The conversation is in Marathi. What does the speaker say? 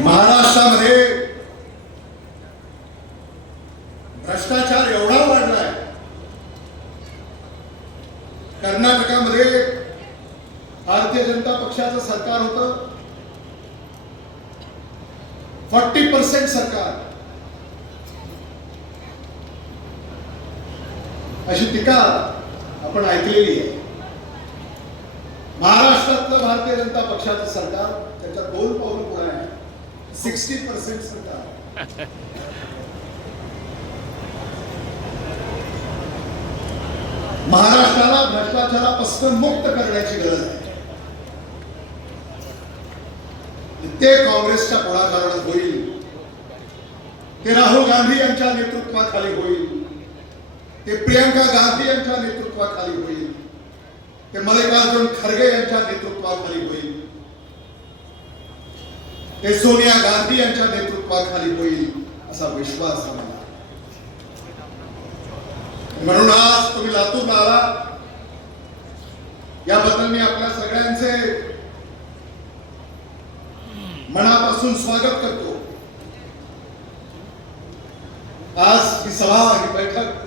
महाराष्ट्रामध्ये भ्रष्टाचार एवढा वाढलाय. कर्नाटकामध्ये भारतीय जनता पक्षाचं सरकार होतं. फॉर्टी पर्सेंट सरकार. अशी टीका आपण ऐकलेली आहे. महाराष्ट्रातलं भारतीय जनता पक्षाचं सरकार त्याच्या दोन पाऊल सिक्स्टी पर्सेंट सुद्धा महाराष्ट्राला भ्रष्टाचारापासून मुक्त करण्याची गरज आहे. ते काँग्रेसच्या पुढाकारात होईल. ते राहुल गांधी यांच्या नेतृत्वाखाली होईल. ते प्रियंका गांधी यांच्या नेतृत्वाखाली होईल. ते मल्लिकार्जुन खरगे यांच्या नेतृत्वाखाली होईल. हे सोनिया गांधी यांच्या नेतृत्वाखाली होईल असा विश्वास मला म्हणून आज तुम्ही लातूर आला. याबद्दल मी आपल्या सगळ्यांचे मनापासून स्वागत करतो. आज ही सभा ही बैठक